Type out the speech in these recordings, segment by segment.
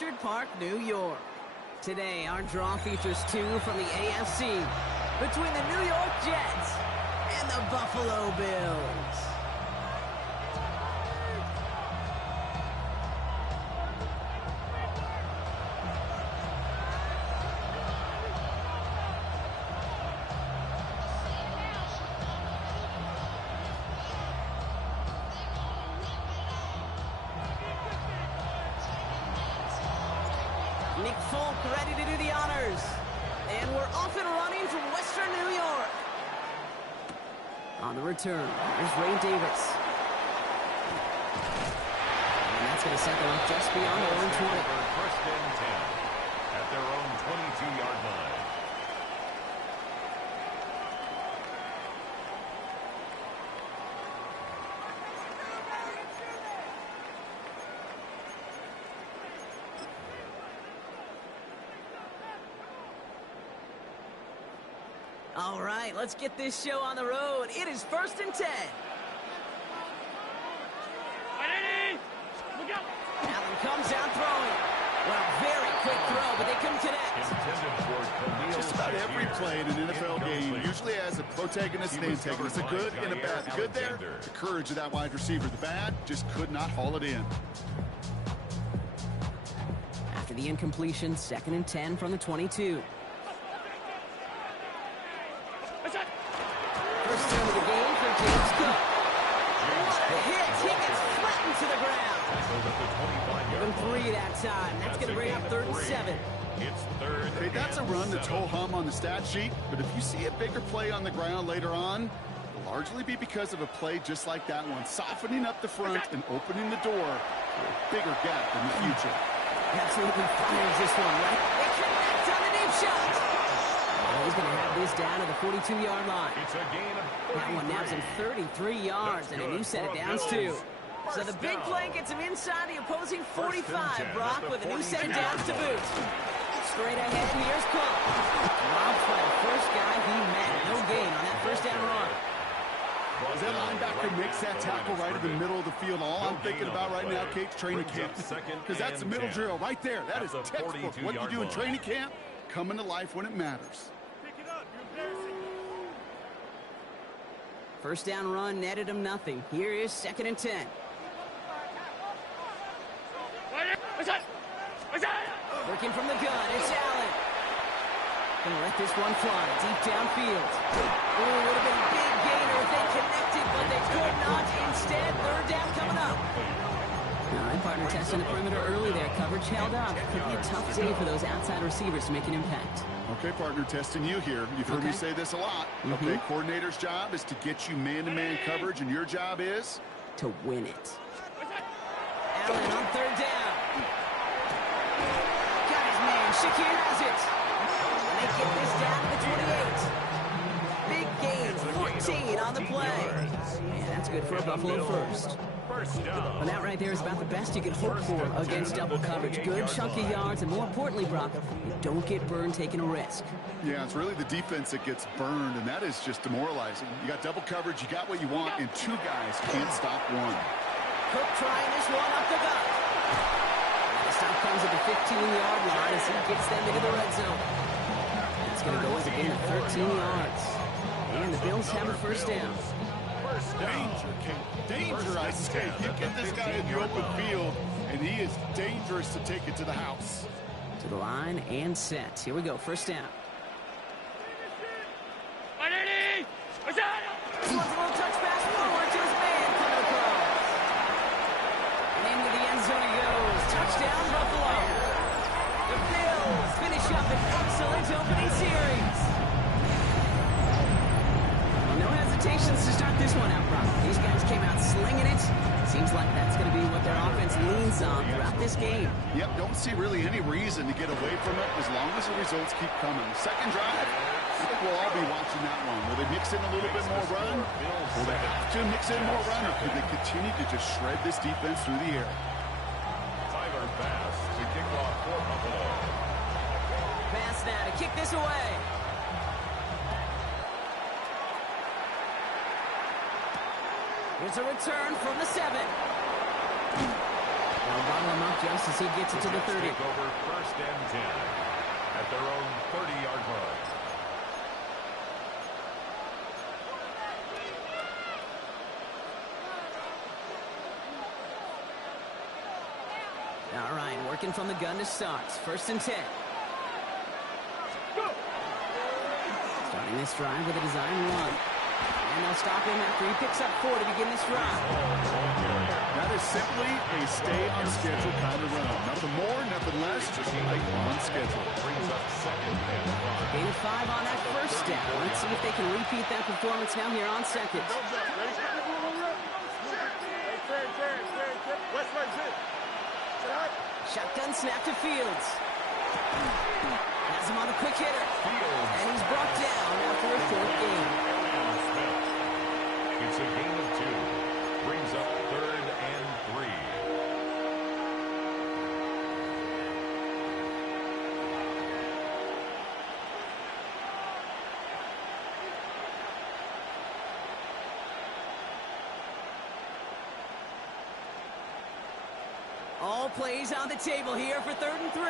Orchard Park, New York. Today, our draw features two from the AFC between the New York Jets and the Buffalo Bills. Nick Folk ready to do the honors. And we're off and running from Western New York. On the return, there's Ray Davis. And that's going to set them up just beyond their own 20. First and 10 at their own 22-yard line. All right, let's get this show on the road. It is 1st and 10. Allen comes out throwing. Well, very quick throw, but they couldn't connect. Just about every play in an NFL game usually has a protagonist and antagonist. A good and a bad. The good there, the courage of that wide receiver. The bad, just could not haul it in. After the incompletion, 2nd and 10 from the 22. First down of the game for James Cook. What a hit! He gets flattened to the ground. Give him 3 that time. That's going to bring up 3rd and 7. It's 3rd. Okay, that's a run that's whole hum on the stat sheet, but if you see a bigger play on the ground later on, it'll largely be because of a play just like that one, softening up the front and opening the door for a bigger gap in the future. Absolutely fires this one, right? They connect on the deep shot. Oh, he's going to have this down to the 42-yard line. It's a gain of 33. That one naps him 33 yards, and a new set of downs, too. So the big play gets him inside the opposing 45, Brock, with a new set of downs to boot. Straight ahead, here's Cook. Dropped by the first guy he met. No gain on that first down run. As that linebacker makes that tackle right in the middle of the field, all I'm thinking about right now, Kate's training camp. Because that's a middle drill right there. That is textbook. What you do in training camp, coming to life when it matters. First down run netted him nothing. Here is 2nd and 10. Working from the gun, it's Allen. Gonna let this one fly deep downfield. Oh, would have been a big gainer if they connected, but they could not. Instead, 3rd down coming up. All right, partner testing the perimeter early there. Coverage held up. Could be a tough day for those outside receivers to make an impact. Okay, partner, testing you here. You've heard me say this a lot. Okay, coordinator's job is to get you man-to-man coverage, and your job is? To win it. Allen on 3rd down. Got his man. Shakir has it. And they get this down to the 28. Big gain, 14 on the play. And that's good for a Buffalo first. And that right there is about the best you can hope for against double coverage. Good chunky yards, and more importantly, Brock, you don't get burned taking a risk. Yeah, it's really the defense that gets burned, and that is just demoralizing. You got double coverage, you got what you want, and 2 guys can't stop one. Cook trying this one up the gut. The stop comes at the 15-yard line as he gets them into the red zone. It's going to go as a gain of 13 yards. And the Bills have a first down. Danger, Kate. Danger, I say. You get this guy in the open field, and he is dangerous to take it to the house. To the line and set. Here we go, first down. This one's a little touch pass forward to his man coming across. And into the end zone he goes. Touchdown, Buffalo. The Bills finish up an excellent opening series. Well, no hesitations to start this one out, Brock. These guys came out slinging it. Seems like that's going to be what their offense leans on throughout this game. Yep, don't see really any reason to get away from it as long as the results keep coming. Second drive, I think we'll all be watching that one. Will they mix in a little bit more run? Will they have to mix in more run, or could they continue to just shred this defense through the air? Tyler Bass to kick off for Buffalo. Bass now to kick this away. Here's a return from the 7. Now, bottom him up just as he gets it to the 30. Take over 1st and 10 at their own 30-yard line. All right, working from the gun to start. 1st and 10. Starting this drive with a design run. And they'll stop him after he picks up 4 to begin this drive. That is simply a stay-on-schedule kind of run. Nothing more, nothing less, just right on schedule. Brings up 2nd and 5. Gain of 5 on that 1st down. Let's see if they can repeat that performance now here on 2nd. Shotgun snap to Fields. Has him on a quick hitter. And he's brought down after a 4th gain. It's a gain of 2. Brings up 3rd and 3. All plays on the table here for 3rd and 3.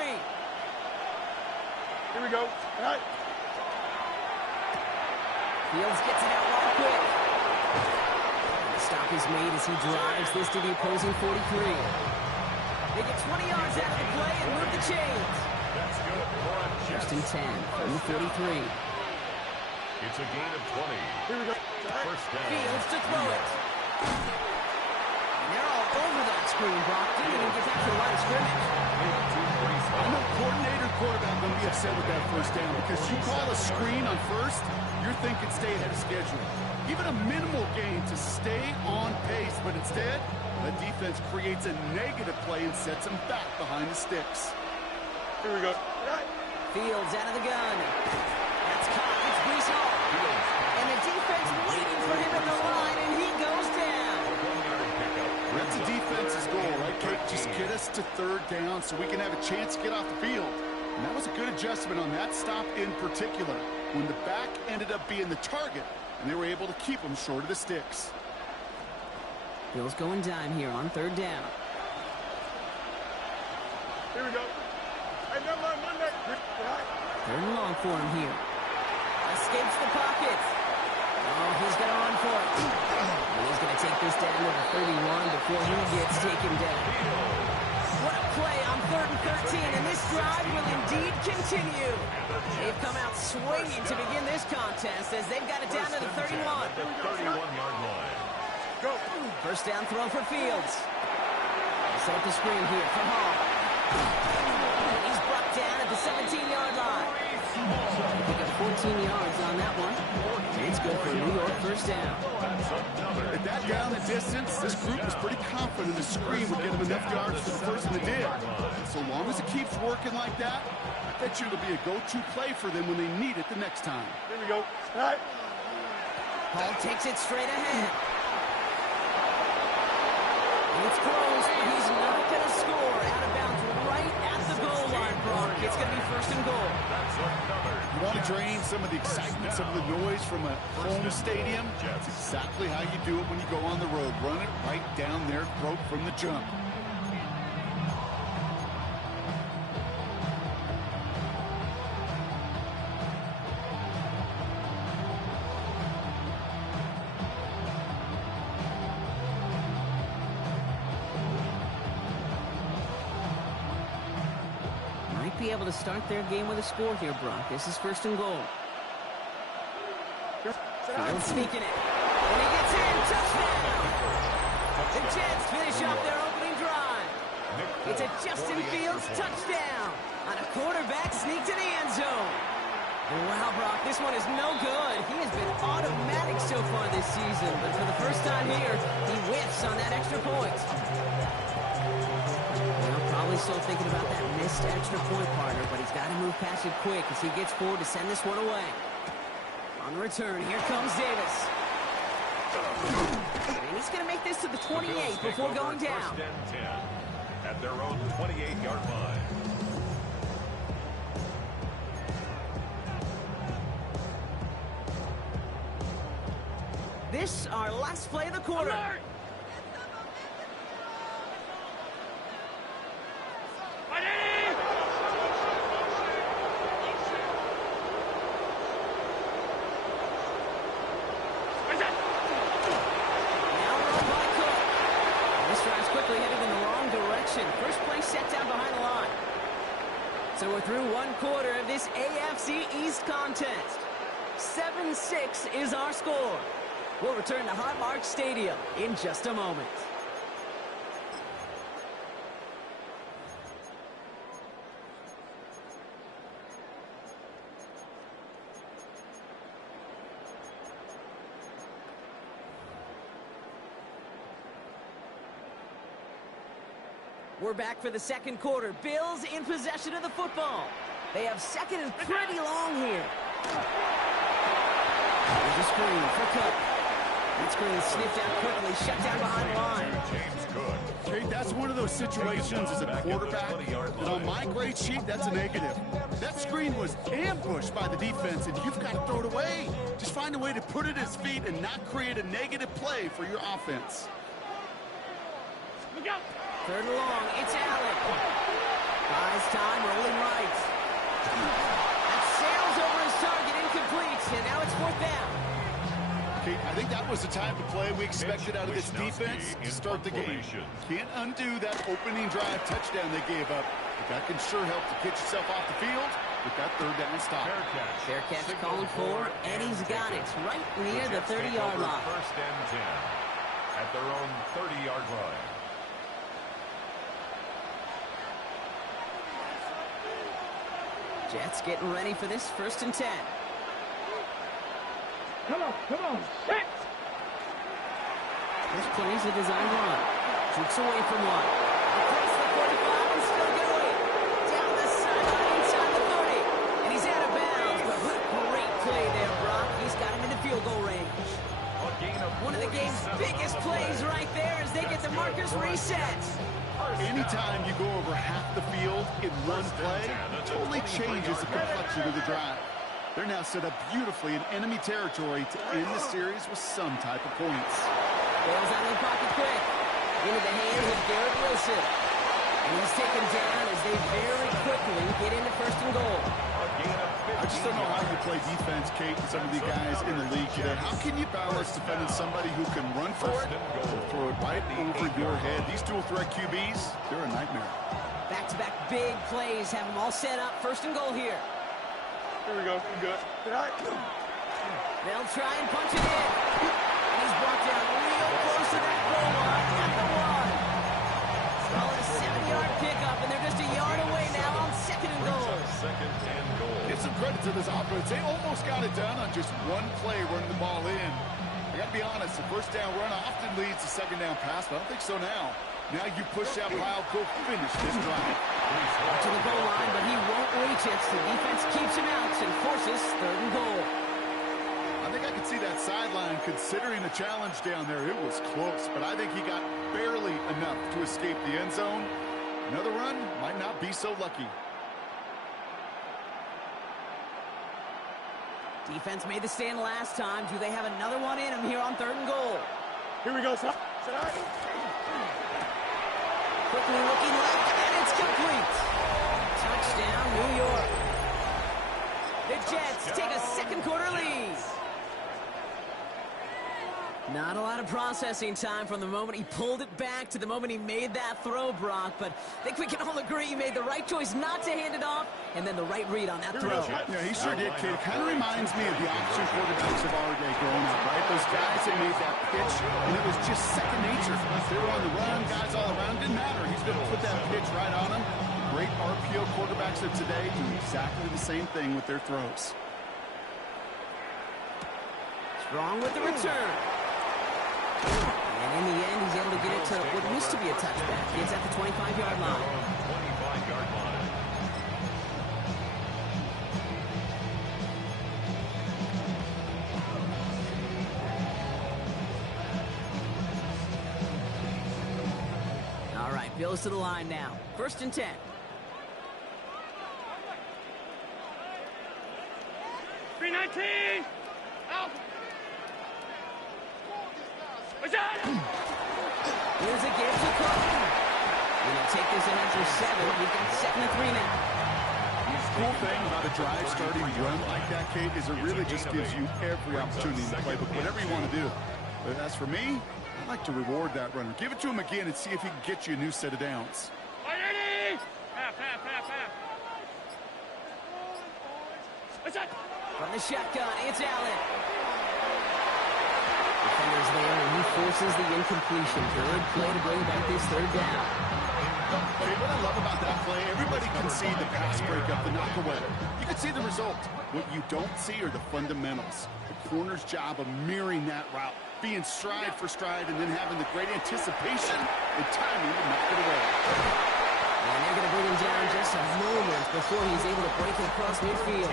Here we go. All right. Fields gets it out wide quick. The stop is made as he drives this to the opposing 43. They get 20 yards out of the play and move the chains. That's good for a 1st and 10 from the 43. It's a gain of 20. Here we go. 1st down. Fields to throw it. And they're all over that screen. Brock didn't even get back to the line of scrimmage. I know coordinator quarterback going to be upset with that 1st down because you call a screen on 1st, you're thinking stay ahead of schedule. Even a minimal gain to stay on pace, but instead, the defense creates a negative play and sets them back behind the sticks. Here we go. Fields out of the gun. That's caught. It's Brees Hall. And the defense waiting for him at the line, and he goes down. That's the defense's goal, right, Kate? Just get us to 3rd down so we can have a chance to get off the field. And that was a good adjustment on that stop in particular, when the back ended up being the target, and they were able to keep him short of the sticks. Bills going dime here on 3rd down. Here we go. Hey, never mind, one day. 3rd and long for him here. Escapes the pocket. Oh, he's going to run for it. And he's going to take this down to the 31 before he gets taken down. What a play on 3rd and 13, and this drive will indeed continue. They've come out swinging to begin this contest as they've got it down to the 31. 31-yard line. Go. 1st down throw for Fields. Set up the screen here for Hall. And he's brought down at the 17-yard line. Pick up 14 yards on that one. It's good for New York 1st down. At that down the distance, this group was pretty confident the screen would get them enough yards for the person that did. So long as it keeps working like that, I bet you it'll be a go-to play for them when they need it the next time. Here we go. All right. Hall takes it straight ahead. And it's close, but he's not going to score. Out of bounds right at the goal line, Brock. It's going to be 1st and goal. You want to drain some of the excitement, some of the noise from a home stadium? That's exactly how you do it when you go on the road. Run it right down their throat from the jump. Be able to start their game with a score here, Brock. This is 1st and goal. Fields sneaking it. And he gets in. Touchdown! The Jets finish off their opening drive. It's a Justin Fields touchdown on a quarterback sneak to the end zone. Wow, Brock, this one is no good. He has been automatic so far this season, but for the first time here, he whiffs on that extra point. Probably still thinking about that missed extra point, partner, but he's got to move past it quick as he gets forward to send this one away. On the return, here comes Davis. And he's going to make this to the 28 before going down. 1st and 10 at their own 28-yard line. This, our last play of the quarter. So we're through one quarter of this AFC East contest. 7-6 is our score. We'll return to Highmark Stadium in just a moment. We're back for the second quarter. Bills in possession of the football. They have second and pretty long here. There's a screen for Cook. That screen sniffed out quickly, shut down behind the line. Okay, that's one of those situations as a quarterback that on my grade sheet, that's a negative. That screen was ambushed by the defense, and you've got to throw it away. Just find a way to put it at his feet and not create a negative play for your offense. Look out! Third and long, it's Allen. Buys time, rolling right. That sails over his target, incomplete, and now it's fourth down. Okay, I think that was the type of play we expected out of this defense to start the game. Can't undo that opening drive touchdown they gave up, but that can sure help to get yourself off the field with that third down stop. Fair catch called for, and he's got it right near the 30-yard line. First and 10 at their own 30-yard line. Jets getting ready for this first and 10. Come on, hit! This plays a design run. Shoots away from one. Across the 45 and still going. Down the sideline inside the 30. And he's out of bounds. But what a great play there, Brock. He's got him in the field goal range. One of the game's biggest plays right there as they get the markers reset. Anytime you go over half the field in one play, it totally changes the complexion of the drive. They're now set up beautifully in enemy territory to end the series with some type of points. Bails out of the pocket quick. Into the hands of Garrett Wilson. And he's taken down as they very quickly get into first and goal. I just don't know how you play defense, Kate, and some of the guys in the league today. How can you balance defending somebody who can run for it and throw it right over your head? These dual threat QBs, they're a nightmare. Back-to-back big plays have them all set up. First and goal here. Here we go. Good. They'll try and punch it in. And he's brought down real close to that goal line at the one. Call it a 7-yard pickup, and they're just a yard away now on second and goal. Second and goal. Give some credit to this offense. They almost got it done on just one play running the ball in. I got to be honest, the first down run often leads to second down pass, but I don't think so now. Now you push that pile, go finish this drive. To the goal line, but he won't reach it. The defense keeps him out and forces third and goal. I think I could see that sideline considering the challenge down there. It was close, but I think he got barely enough to escape the end zone. Another run might not be so lucky. Defense made the stand last time. Do they have another one in them here on third and goal? Here we go, son. Quickly looking left, and it's complete. Touchdown, New York. The Jets take a second quarter lead. Not a lot of processing time from the moment he pulled it back to the moment he made that throw, Brock. But I think we can all agree he made the right choice not to hand it off, and then the right read on that throw. Yeah, he sure did, kid. It kind of reminds me of the option quarterbacks of our day growing up, right? Those guys that made that pitch, and it was just second nature. They were on the run, guys all around. Didn't matter. He's going to put that pitch right on them. Great RPO quarterbacks of today do exactly the same thing with their throws. Strong with the return. And in the end, he's able to get it to what used to be a touchback. It's at the 25-yard line. 25-yard line. All right, Bills to the line now. First and 10. 319! Out! Here's a give to Cook. We're going to take this in after 7. We've got 7-3 now. The cool thing about a drive starting run like that, Kate, is it really just gives you every opportunity in the playbook, whatever you want to do. But as for me, I like to reward that runner. Give it to him again and see if he can get you a new set of downs. 180! Half. From the shotgun, it's Allen. Defenders there, and he forces the incompletion. Good play to bring back this third down. Hey, what I love about that play, everybody can see the pass breakup, the knockaway. You can see the result. What you don't see are the fundamentals. The corner's job of mirroring that route, being stride for stride, and then having the great anticipation and timing to knock it away. And they're going to bring him down just a moment before he's able to break it across midfield.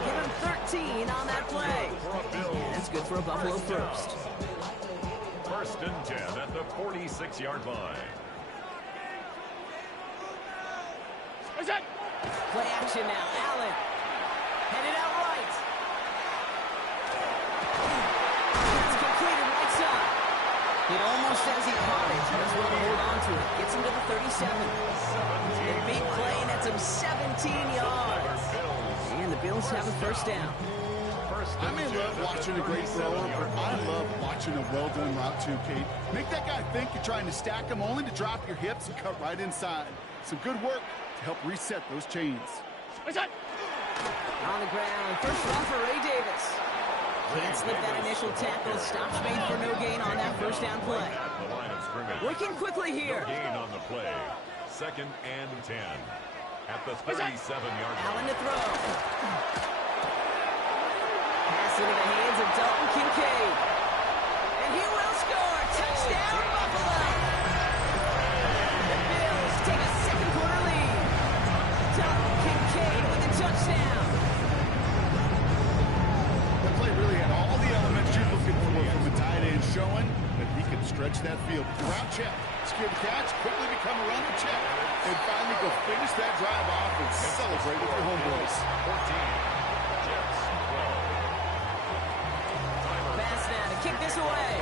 Give him 13 on that play. And that's good for a Buffalo first. First and 10 at the 46-yard line. Play action now. Allen. Headed out right. It's completed right side. It almost says he caught it. He does well to hold on to it. Gets him to the 37. A big play, and that's him 17 yards. And the Bills have a first down. I may love watching a great thrower, but I love watching a well-done route too, Kate. Make that guy think you're trying to stack him only to drop your hips and cut right inside. Some good work to help reset those chains. On the ground, first run for Ray Davis. Can't slip that initial tackle. Stops made for no gain on that first down play. Working quickly here. No gain on the play. Second and 10 at the 37-yard line. Allen to throw. Pass into the hands of Dalton Kincaid. And he will score. Touchdown, Buffalo. The Bills take a second quarter lead. Dalton Kincaid with a touchdown. That play really had all the elements you're looking for from a tight end, showing that he can stretch that field. Route check, secure the catch, quickly become a runner check, and finally go finish that drive off and celebrate with your homeboys. 14. Jets 12. Pass now to kick this away.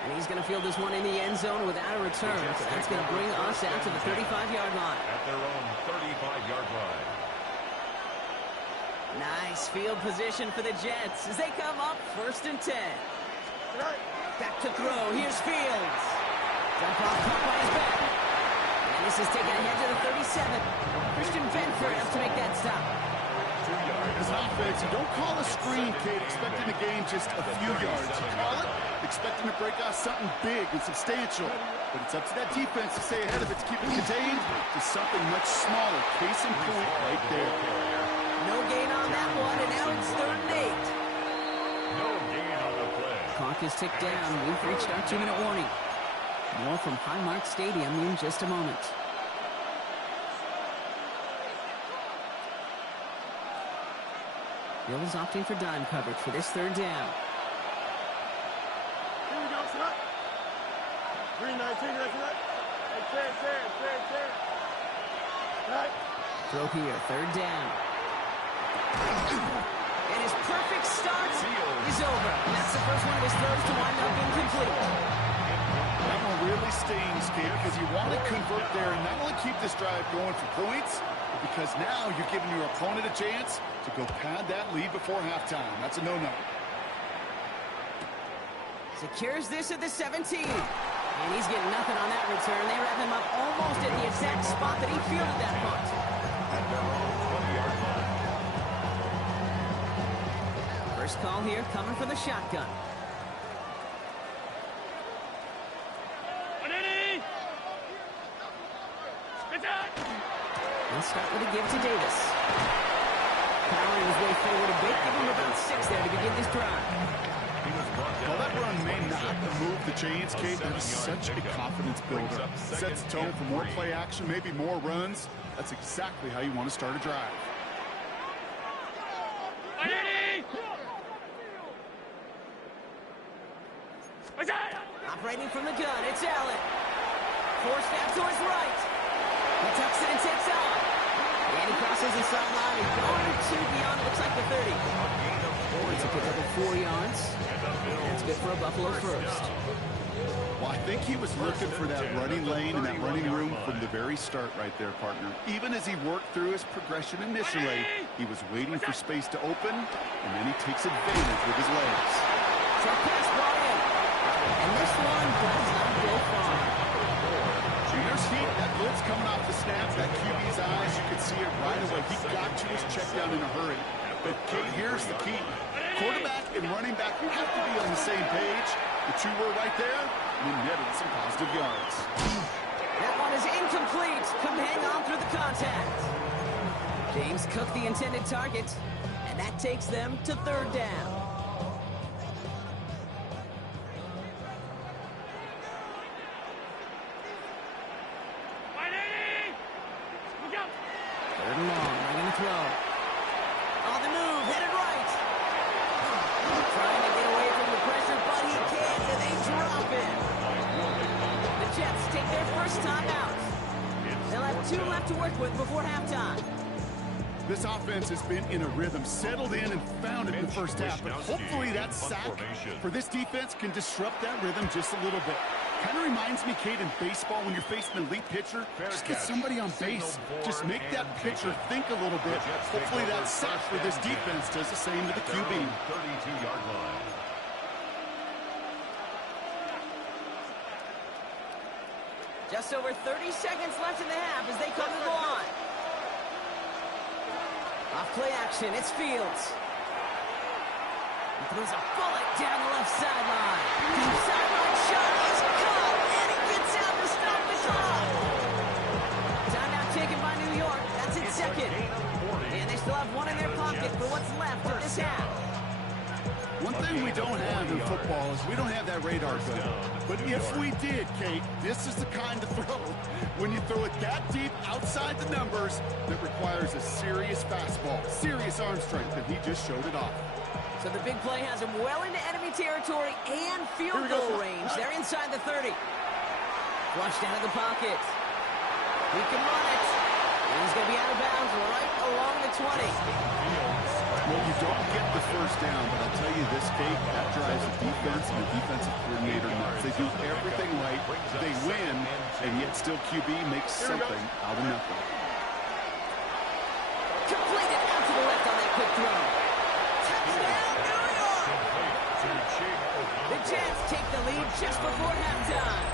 And he's going to field this one in the end zone without a return. So that's going to bring us out to the 35-yard line. At their own 35-yard line. Nice field position for the Jets as they come up first and 10. Back to throw. Here's Fields. Dump off caught by his back. And this is taken ahead to the 37. Christian Benford has to make that stop. 2 yards. As offense, you don't call a screen, kid, expecting to gain just a few yards. You call it expecting to break out something big and substantial. But it's up to that defense to stay ahead of it, to keep it contained to something much smaller. Case in point right there. No gain on that one, and now it's 3rd and 8. No gain on the play. Clock is ticked down. We've reached our 2-minute warning. More from Highmark Stadium in just a moment. Bills opting for dime coverage for this 3rd down. Here we go, son. 319, right? Hey, clear. Right. Throw here, 3rd down. And his perfect start is over. And that's the first one of his throws to wind up incomplete. That one really stings, Kate, because you want to convert there and not only keep this drive going for points, but because now you're giving your opponent a chance to go pad that lead before halftime. That's a no-no. Secures this at the 17. And he's getting nothing on that return. They wrap him up almost at the exact spot that he fielded that punt. At their own 20-yard line. First call here coming from the shotgun. Let's start with a give to Davis. Powering his way forward a bit, give him about 6 there to begin this drive. Well, that run may not move the chains, Kate. That is such a confidence builder. Sets the tone for more play action, maybe more runs. That's exactly how you want to start a drive. Operating from the gun, it's Allen. Forced out to his right. He tucks it and takes off. And he crosses the sideline and going to beyond, it looks like the 30. It's a pickup of 4 yards. That's good for a Buffalo first. Well, I think he was looking for that running lane and that running room from the very start right there, partner. Even as he worked through his progression initially, he was waiting for space to open, and then he takes advantage with his legs. Truck pass brought in. And this one does not go far. Junior's heat, that blitz right away. He got to his check down in a hurry. But, Kate, here's the key. Quarterback and running back have to be on the same page. The two were right there, and he netted some positive yards. That one is incomplete. Couldn't hang on through the contact. James Cook the intended target, and that takes them to third down. Third and long, they're going to throw. On the move, headed right. Trying to get away from the pressure, but he can't, and they drop it. The Jets take their first time out. They'll have 2 left to work with before halftime. This offense has been in a rhythm, settled in and found it in the first half. But hopefully that sack for this defense can disrupt that rhythm just a little bit. Kind of reminds me, Kate, in baseball, when you're facing an elite pitcher, just get somebody on base. Just make that pitcher think a little bit. Hopefully that sack for this defense does the same to the QB. 32-yard line. Just over 30 seconds left in the half as they come to the line. Off play action, it's Fields. He throws a bullet down the left sideline. Deep sideline shot is caught, and he gets out to stop the clock. Timeout taken by New York. That's its second. And they still have one in their pocket for what's left of this half. One thing we don't have in football is we don't have that radar gun. But if we did, Kate, this is the kind of throw, when you throw it that deep outside the numbers, that requires a serious fastball, serious arm strength, and he just showed it off. So the big play has him well into enemy territory and field goal range. They're inside the 30. Flushed out of the pocket. He can run it. And he's going to be out of bounds right along the 20. Well, you don't get the first down, but I'll tell you this, Kate, that drives the defense and the defensive coordinator nuts. They do everything right, they win, and yet still QB makes something out of nothing. Completed out to the left on that quick throw. Touchdown, New York! The Jets take the lead just before halftime.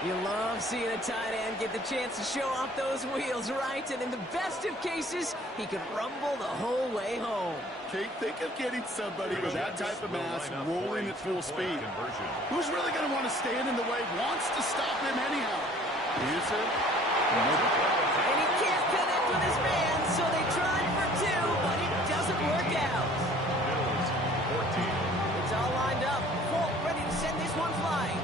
You love seeing a tight end get the chance to show off those wheels, right? And in the best of cases, he could rumble the whole way home. Kate, think of getting somebody with that type of mass rolling at full speed. Who's really going to want to stand in the way, wants to stop him anyhow? The answer? Nobody. And he can't connect with his man, so they tried for 2, but it doesn't work out. It's all lined up. Folk ready to send this one flying.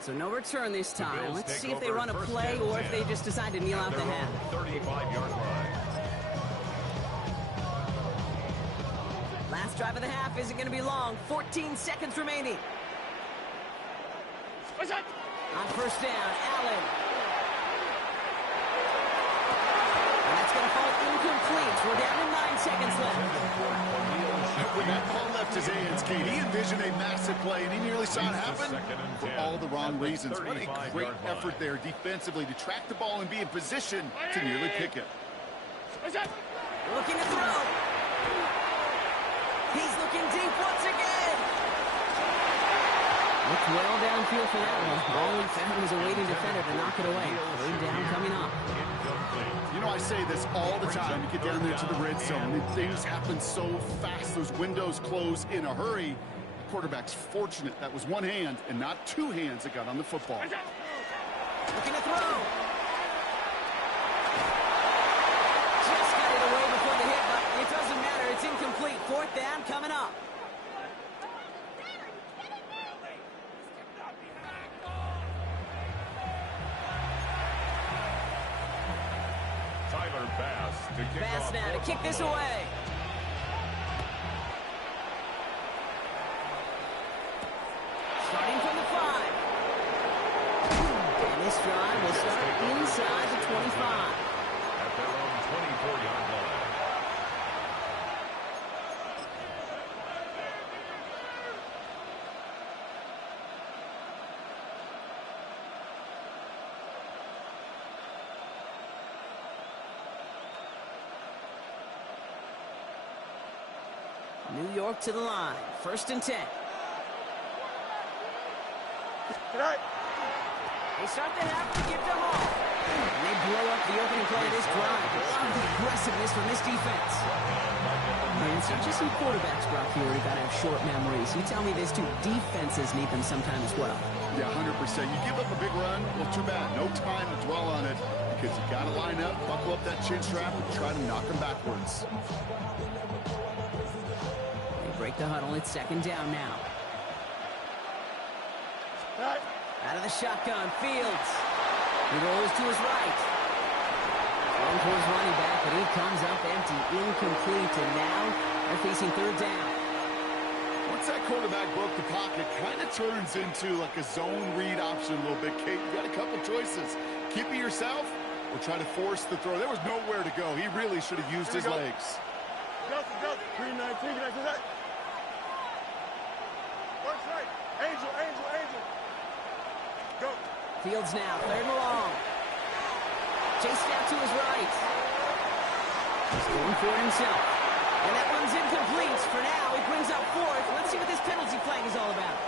So no return this time. Let's see if they run a play or if they just decide to kneel out the half. 35-yard line. Last drive of the half isn't going to be long. 14 seconds remaining. On first down, Allen. And that's going to fall incomplete. We're down to 9 seconds left. When that ball left his hands, Kate, he envisioned a massive play, and he nearly saw it happen for all the wrong reasons. What a great effort there defensively to track the ball and be in position to nearly pick it. Looking to throw. He's looking deep once again. Looked well downfield for that one. All he found was a waiting defender to knock it away. Third down coming up. You know, I say this all the time. You get down there to the red zone, and things happen so fast. Those windows close in a hurry. The quarterback's fortunate that was one hand and not 2 hands that got on the football. Looking to throw. Just got it away before the hit, but it doesn't matter. It's incomplete. Fourth down coming up. Bass now to kick this away. Starting from the 5. And this drive will start inside the 25. At their own 24-yard line. New York to the line. First and 10. They start the half with a gift to Hall. And they blow up the opening play of this drive. Love the aggressiveness from this defense. Man, it's not just some quarterbacks, Brock, here who got to have short memories. You tell me this too. Defenses need them sometimes as well. Yeah, 100%. You give up a big run, well, too bad. No time to dwell on it because you got to line up, buckle up that chin strap, and try to knock them backwards. They break the huddle. It's second down now. Out of the shotgun, Fields. He rolls to his right. Going for his running back, but he comes up empty, incomplete, and now they're facing third down. Once that quarterback broke the pocket, kind of turns into like a zone read option a little bit. Kate, you got a couple choices. Keep it yourself or try to force the throw. There was nowhere to go. He really should have used his legs. Justin, 319, get that. One side. Angel. Go. Fields now, third and long. Chased out to his right. He's going for it himself. And that one's incomplete. For now, he brings up fourth. Let's see what this penalty flag is all about.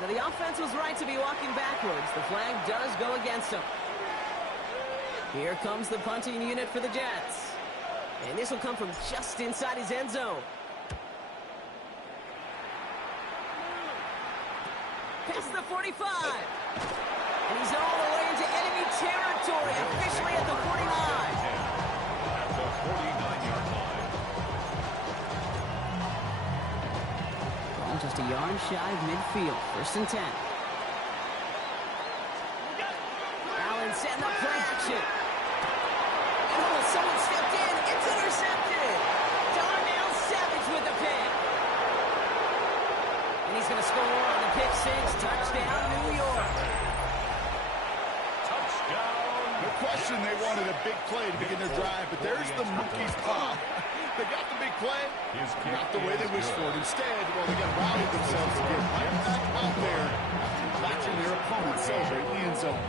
So the offense was right to be walking backwards. The flag does go against them. Here comes the punting unit for the Jets. And this will come from just inside his end zone. Past the 45. And he's all the way into enemy territory, officially at the 49. At the 49-yard line. Ball just a yard shy of midfield. First and 10. Allen setting up play action. Oh, someone stepped in. It's intercepted. Darnell Savage with the pick. And he's going to score on the pick six. Touchdown, New York. No question they wanted a big play to begin their drive, but there's the monkey's paw. They got the big play, not the way they wished for it. Instead, well, they got rallied themselves to get right back out there after watching their opponent celebrate in the end zone.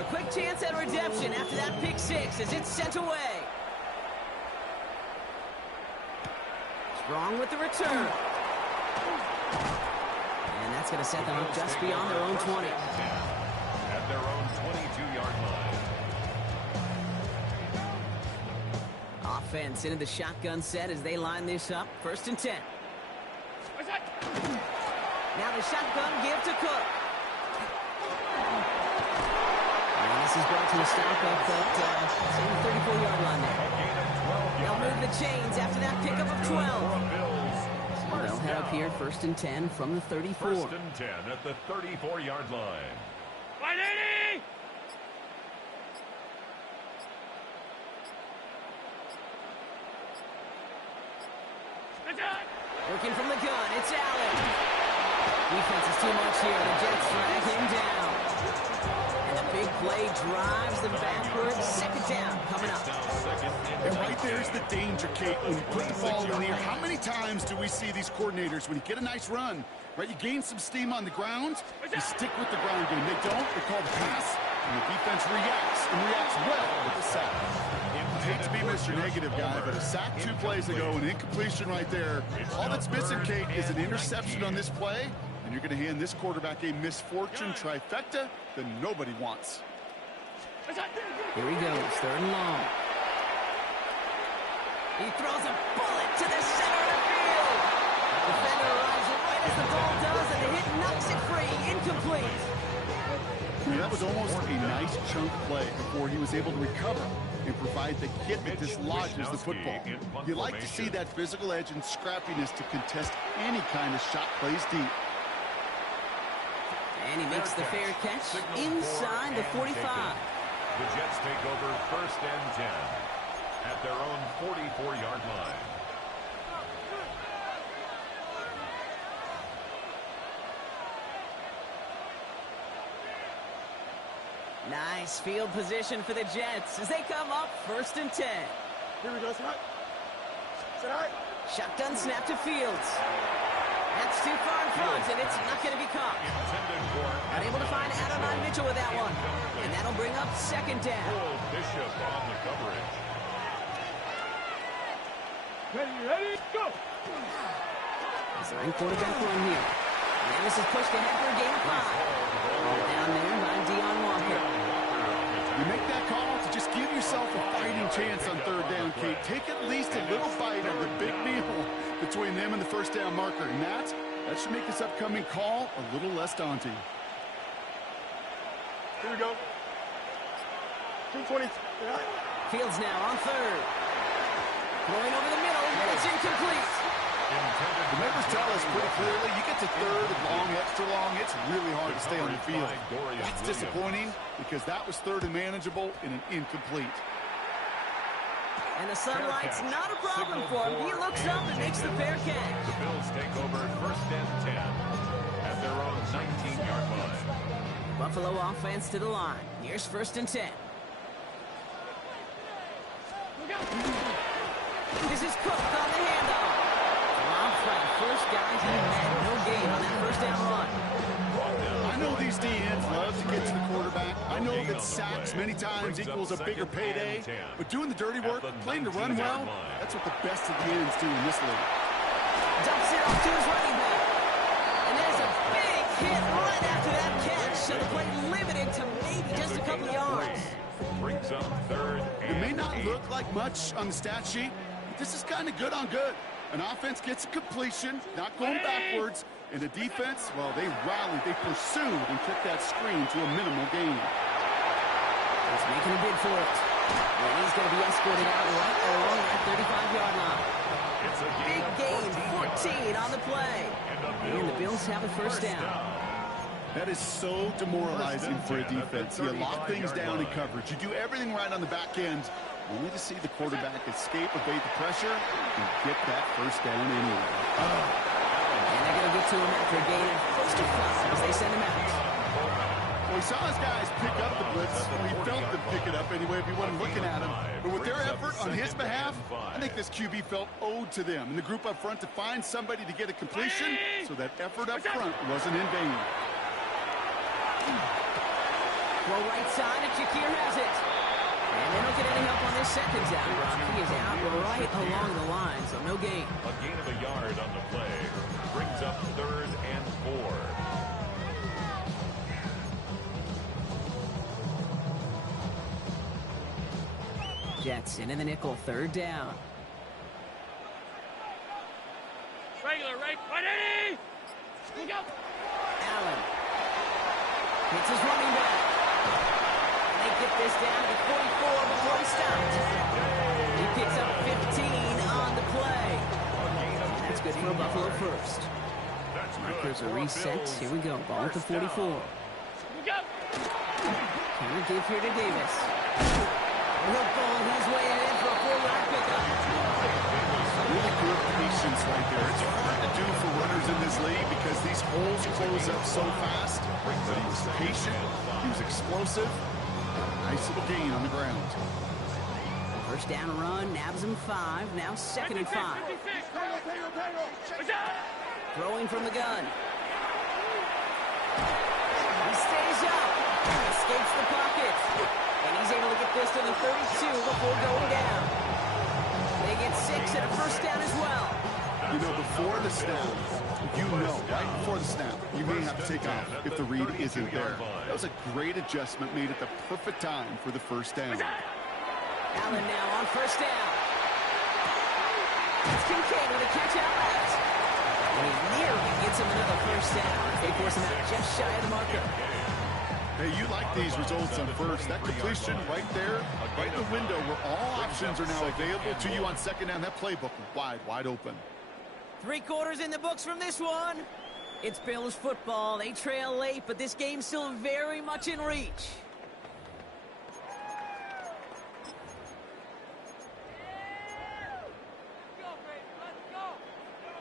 A quick chance at redemption after that pick six as it's sent away. Strong with the return. And that's going to set them up just beyond their own 20. At their own 22-yard line. Offense into the shotgun set as they line this up. First and 10. Now the shotgun give to Cook. And this is brought to a stop at that same 34-yard line there. They'll move the chains after that pickup of 12. So they'll head up here first and 10 from the 34. First and 10 at the 34-yard line. 180! Working from the gun, it's Allen. Defense is too much here. The Jets drag him down. And the big play drives them backwards. Second down coming up. And right there's the danger, Kate. When you put the ball in the air, how many times do we see these coordinators, when you get a nice run, right, you gain some steam on the ground, you stick with the ground game. They don't, they call the pass, and the defense reacts, and reacts well with the sack. I hate to be Mr. Negative guy, but a sack 2 plays ago, an incompletion right there. All that's missing, Kate, is an interception on this play, and you're going to hand this quarterback a misfortune trifecta that nobody wants. Here he goes, third and long. He throws a bullet to the center of the field. Defender arrives right as the ball does, and the hit knocks it free. Incomplete. That was almost a nice chunk play before he was able to recover and provide the hit that dislodges the football. You like to see that physical edge and scrappiness to contest any kind of shot plays deep. And he makes the fair catch inside the 45. The Jets take over first and 10 at their own 44-yard line. Nice field position for the Jets as they come up first and 10. Here we go, Scott. Scott. Shotgun snap to Fields. That's too far in front, and it's not going to be caught. Unable to find Adonai Mitchell with that one. And that'll bring up second down. Bishop on the coverage. Ready, go! Design quarterback run here. Davis is pushed ahead for a gain of 5. Ball down there by Dion Walker. You make that call to just give yourself a fighting chance on third down, Kate. Take at least a little bite of the big meal between them and the first down marker. And that should make this upcoming call a little less daunting. Here we go. 220. Fields now on third. Throwing over the middle, and it's incomplete. The members tell us pretty clearly, you get to third and long, extra long, it's really hard to stay on the field. That's disappointing because that was third and manageable in an incomplete. And the sunlight's not a problem for him. He looks up and makes the fair catch. The Bills take over first and 10 at their own 19-yard line. Buffalo offense to the line. Here's first and 10. This is Cook on the handoff. Rob Frank, first guy he met. No gain on that first down run. I know these DNs love to get to the quarterback. I know that sacks many times equals a bigger payday. But doing the dirty work, playing to run well, that's what the best of the ends do in this league. Dumps it off to his running back. And there's a big hit right after that catch. So the play limited to maybe just a couple yards. Brings up third and It may not look like much on the stat sheet, but this is kind of good on good. An offense gets a completion, not going backwards, and the defense, well, they rallied, they pursued, and took that screen to a minimal gain. He's making a bid for it. And he's going to be escorted out right along that 35-yard line. it's a Big gain, 14 on the play. And And the Bills have a first down. That is so demoralizing for a defense. You lock things down in coverage. You do everything right on the back end, only to see the quarterback escape, evade the pressure, and get that first down anyway. And they're going to get to him after a gain of close to 5 as they send him out. Well, we saw his guys pick up the blitz. We felt them pick it up anyway if he wasn't looking at him. But with their effort on his behalf, I think this QB felt owed to them. And the group up front to find somebody to get a completion, so that effort up front wasn't in vain. Well, right side, and Shakir has it. And they don't get any help on this second down, Brock. He is out right along the line, so no gain. a gain of a yard on the play. Brings up third and 4. Jets into the nickel, third down. Regular, right? 180! Look out! Allen hits his running back. And they get this down to 44 before he stopped. He picks up 15 on the play. That's good for a Buffalo first. Markers are reset. Here we go. Ball at the 44. Look out! Can we give here to Davis? He'll ball his way ahead for a 4-yard pickup. Really good patience right there. It's hard to do for runners in this league because these holes close up so fast. But he was patient. He was explosive. Nice little gain on the ground. First down run, nabs him 5. Now second and 5. Throwing from the gun. He stays up. Escapes the pocket. And he's able to get this to the 32 before going down. They get 6 and a first down as well. You know, before the snap, you know, right before the snap, you may have to take off if the read isn't there. That was a great adjustment made at the perfect time for the first down. Allen now on first down. It's Kincaid with a catch out left. And he nearly gets him another first down. They force him out just shy of the marker. Hey, you like these results on first. That completion right there, right in the window where all options are now available to you on second down. That playbook wide open. 3 quarters in the books from this one. It's Bills football. They trail late, but this game's still very much in reach.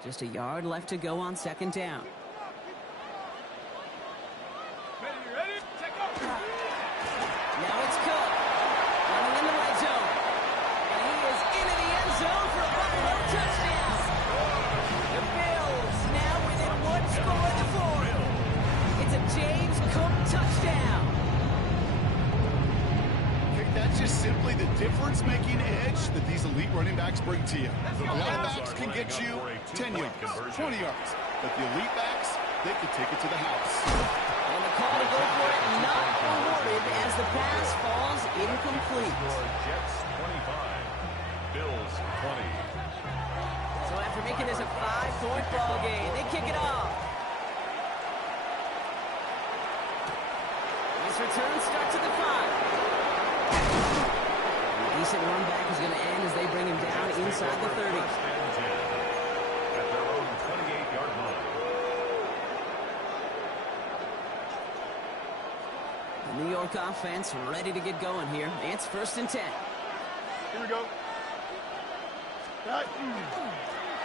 Just a yard left to go on second down. Now it's Cook, running in the red zone. And he is into the end zone for a Buffalo touchdown. The Bills now within 1 score in the fourth. It's a James Cook touchdown. Okay, that's just simply the difference-making edge that these elite running backs bring to you. A lot of backs can get you 10 yards, 20 yards. But the elite backs, they could take it to the house. And the call to go for it not rewarded as the pass falls incomplete. Jets 25, Bills 20. So after making this a 5-point ball game, they kick it off. This return starts at the 5. A decent run back is going to end as they bring him down inside the 30. First and 10 at their own 28-yard line. The New York offense ready to get going here. It's first and 10. Here we go.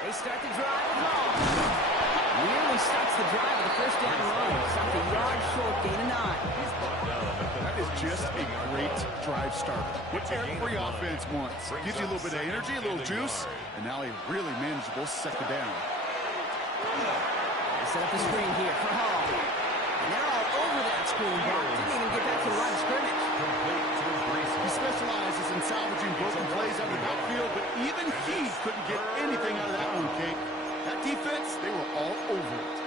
They start the drive with Hall. Nearly starts the drive with a first down run. Stopped a yard short, gain of 9. That is just a great drive starter. What every offense wants. Gives you a little bit of energy, a little juice, and now a really manageable second down. They set up the screen here for Hall. And they're all over that screen. Brock didn't even get back to the line of scrimmage. He specializes in salvaging broken plays out of the backfield, but even he couldn't get anything out of that one, Kate. That defense, they were all over it.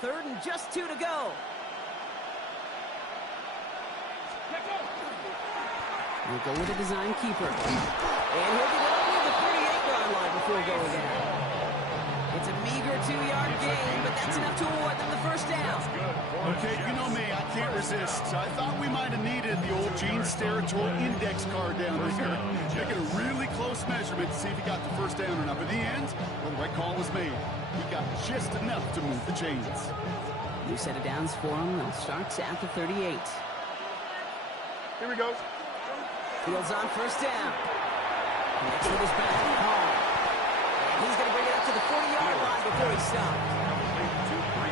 Third and just 2 to go. We'll go with a design keeper. And he'll get it over the 38-yard line before going down. It's a meager 2-yard gain, but that's enough to award them the first down. Okay, you know me, I can't resist. I thought we might have needed the old Gene Steratore index card down there. Taking a really close measurement to see if he got the first down or not. But in the end, well, the right call was made. He got just enough to move the chains. New set of downs for him. They'll start at the 38. Here we go. Fields on first down. Next with his back, Hall. And he's going to bring it up to the 40-yard line before he stopped.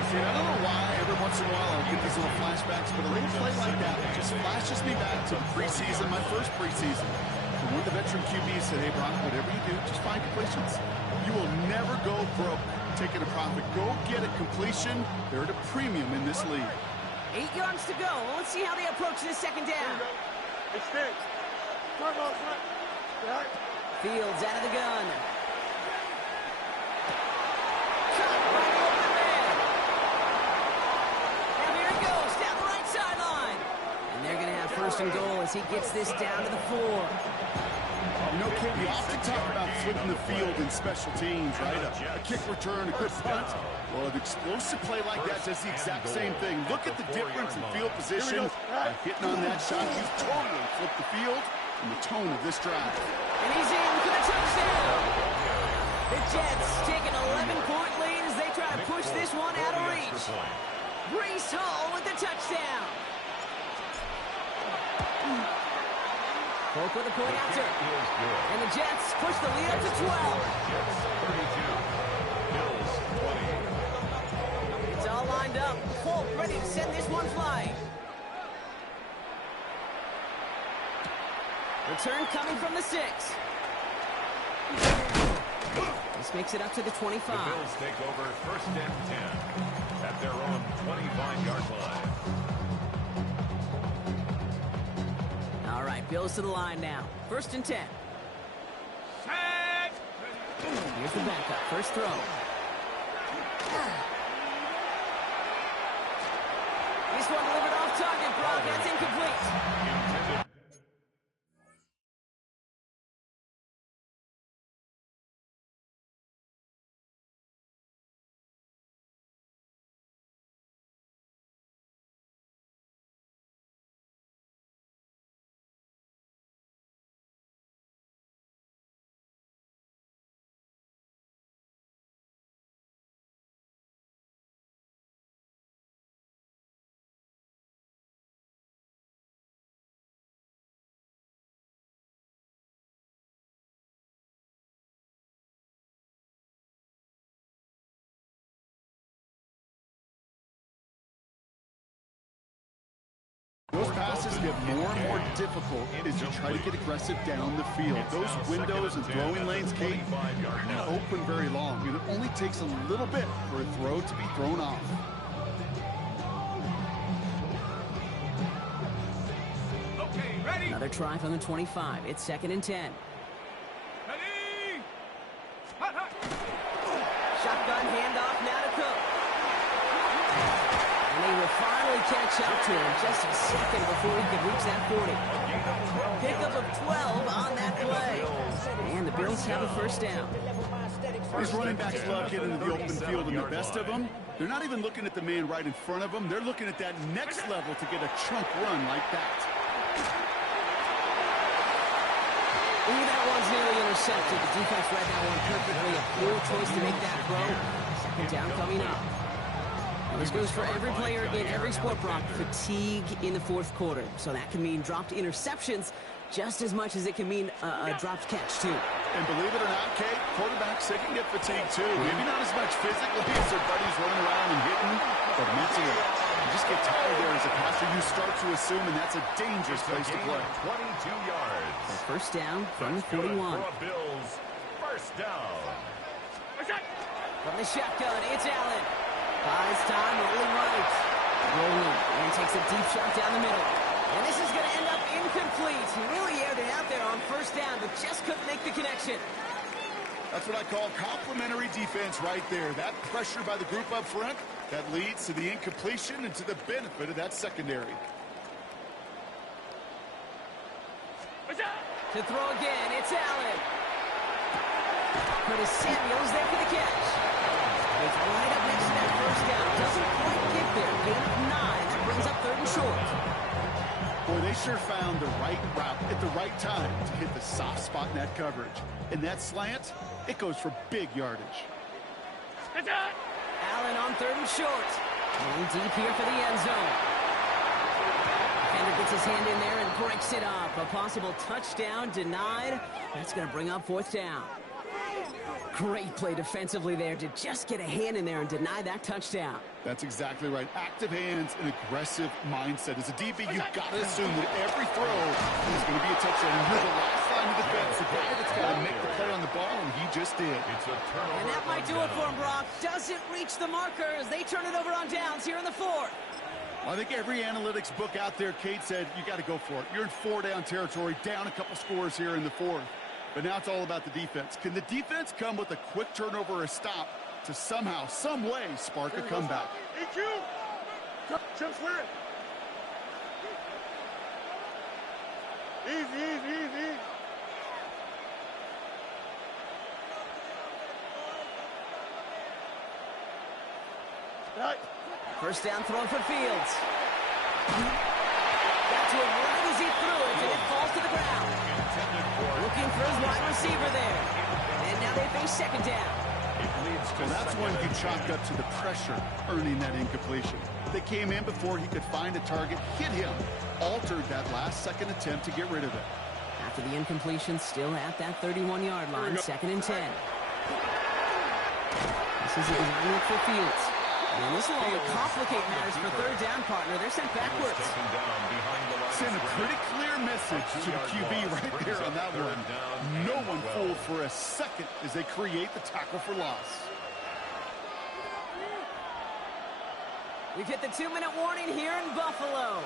See, I don't know why every once in a while I'll get these little flashbacks, but a little play like that just flashes me back to preseason, my first preseason. And when the veteran QB said, hey, Brock, whatever you do, just find completions. You will never go broke taking a profit. Go get a completion. They're at a premium in this league. 8 yards to go. Well, let's see how they approach this second down. Extend. Fields out of the gun. Cut right over the man. Now here he goes down the right sideline. And they're going to have first and goal as he gets this down to the 4. You know, Kid, we often talk about flipping the field in special teams, right? A kick return, a good punt. Well, an explosive play like that does the exact same thing. Look at the difference in field position. By hitting on that shot, he's totally flipped the field and the tone of this drive. And he's in for the touchdown. The Jets take an 11-point lead as they try to push this one out of reach. Breece Hall with the touchdown. Polk with a point after. And the Jets push the lead up to 12. Jets 32, Bills 20. It's all lined up. Polk ready to send this one flying. Return coming from the 6. This makes it up to the 25. The Bills take over first and 10 at their own 25-yard line. All right, Bills to the line now. First and 10. Here's the backup. First throw. This one delivered off target, Brock. That's incomplete. Those passes get more and more difficult as you try to get aggressive down the field. Those windows and throwing lanes, Kate, are not open very long, and it only takes a little bit for a throw to be thrown off. Another try from the 25. It's 2nd and 10. Shotgun handoff now to Cook. And they will finally catch up to him just a second before he could reach that 40. Pickup of 12 on that play. And the Bills have a first down. These running backs love getting into the open field, and the best of them, they're not even looking at the man right in front of them. They're looking at that next level to get a chunk run like that. Ooh, that one's nearly intercepted. The defense read that one perfectly. A poor choice to make that throw. 2nd down coming up. Now, this goes for every player in every sport, Brock. Fatigue in the 4th quarter. So that can mean dropped interceptions just as much as it can mean a dropped catch, too. And believe it or not, Kate, quarterbacks, they can get fatigued, too. Maybe not as much physically as their buddies running around and hitting, but mentally, you just get tired there as a passer. You start to assume, and that's a dangerous place to play. 22 yards. So first down from the 41. Bills, first down. From the shotgun, it's Allen. Buys time, rolling right. Rolling, and takes a deep shot down the middle. And this is going to end up incomplete. He really aired it out there on first down, but just couldn't make the connection. That's what I call complimentary defense right there. That pressure by the group up front, that leads to the incompletion and to the benefit of that secondary. To throw again, it's Allen. Curtis Samuel's there for the catch. It's right up next to that first down. Doesn't quite get there. Gain of 9. That brings up 3rd and short. Boy, they sure found the right route at the right time to hit the soft spot in that coverage. And that slant, it goes for big yardage. Allen on 3rd and short. Going deep here for the end zone. Defender gets his hand in there and breaks it up. A possible touchdown denied. That's going to bring up 4th down. Great play defensively there to just get a hand in there and deny that touchdown. That's exactly right. Active hands and aggressive mindset. As a DB, you've got to assume that every throw is going to be a touchdown. And you're the last line of defense, the guy that's got to make the play on the ball, and he just did. It's a turnover. And that might do it for him, Brock. Doesn't reach the marker as they turn it over on downs here in the 4th. Well, I think every analytics book out there, Kate said, you got to go for it. You're in 4-down territory, down a couple scores here in the 4th. But now it's all about the defense. Can the defense come with a quick turnover or a stop to somehow, some way, spark a comeback? Chip Swear. Easy. Right. First down throw for Fields. Got to him right as he threw it, and it falls to the ground. Looking for his wide receiver there. And now they face 2nd down. Well, that's when you chalk up to the pressure earning that incompletion. They came in before he could find a target, hit him, altered that last second attempt to get rid of it. After the incompletion, still at that 31-yard line, 2nd and 10. This is a design look for Fields. And this will only complicate matters for 3rd down, partner. They're sent backwards. Send a pretty clear message to the QB right there on that one. No one fooled for a second as they create the tackle for loss. We've hit the 2-minute warning here in Buffalo.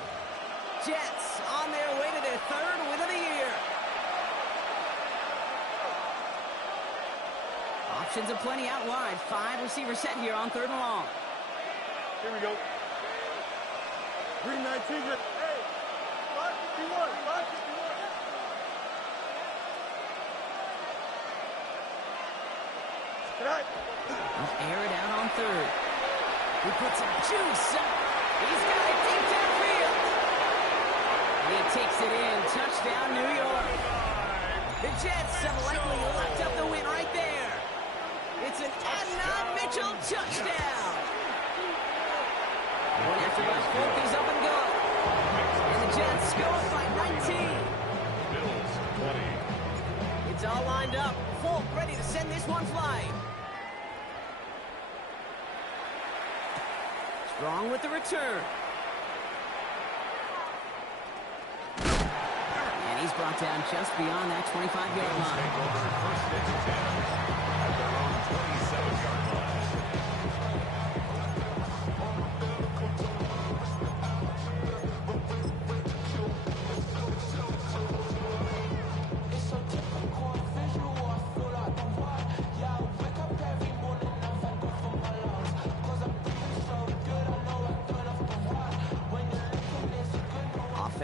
Jets on their way to their 3rd win of the year. Options aplenty out wide. 5 receivers set here on 3rd and long. Here we go. 319. Hey, 551. 551. Tonight. Air it out on 3rd. He puts some juice up. He's got it deep downfield. And he takes it in. Touchdown, New York. The Jets have likely locked up the win right there. It's an Adnan Mitchell touchdown. Going after that 4th is up and good. And the Jets go up by 19. Bills 20. It's all lined up. Folk ready to send this one flying. Strong with the return. And he's brought down just beyond that 25-yard line. Take over 1st and 10 at their own 27-yard line.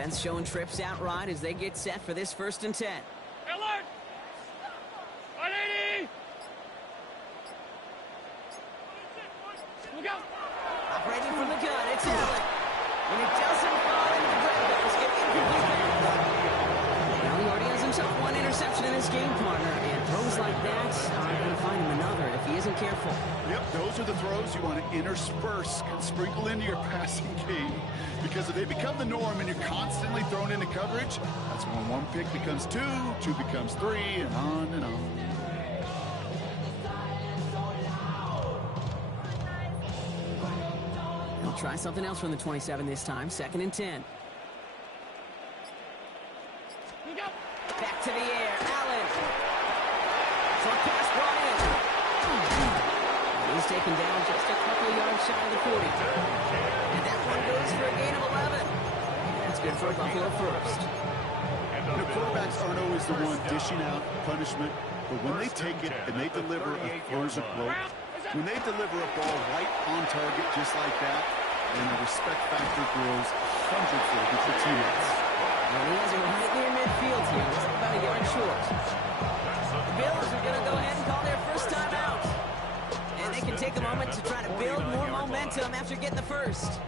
Defense showing trips out right as they get set for this 1st and 10. Alert! 180! Look out! Operating from the gun, it's Allen. And it doesn't fall into the breadbasket. Incomplete. Well, he already has himself one interception in this game, partner. And throws like that are going to find him another if he isn't careful. Yep, those are the throws you want to intersperse and sprinkle into your passing game. Because if they become the norm and you're constantly thrown into coverage, that's when one pick becomes two becomes three, and on and on. He'll try something else from the 27 this time. 2nd and 10. Back to the air. Allen. Short pass brought in. He's taken down just a couple yards shy of the 40. And that one goes for a gain of 11. That's good for a Buffalo first. You know, quarterbacks aren't always the one dishing out punishment, but when they take it and they deliver a throws a quote, when they deliver a ball right on target just like that, then the respect factor grows 100-fold with your teammates. And he has him right near midfield here, just about a yard short. The Bills are going to go ahead and call their first time out. And they can take a moment to try to build more momentum after getting the first.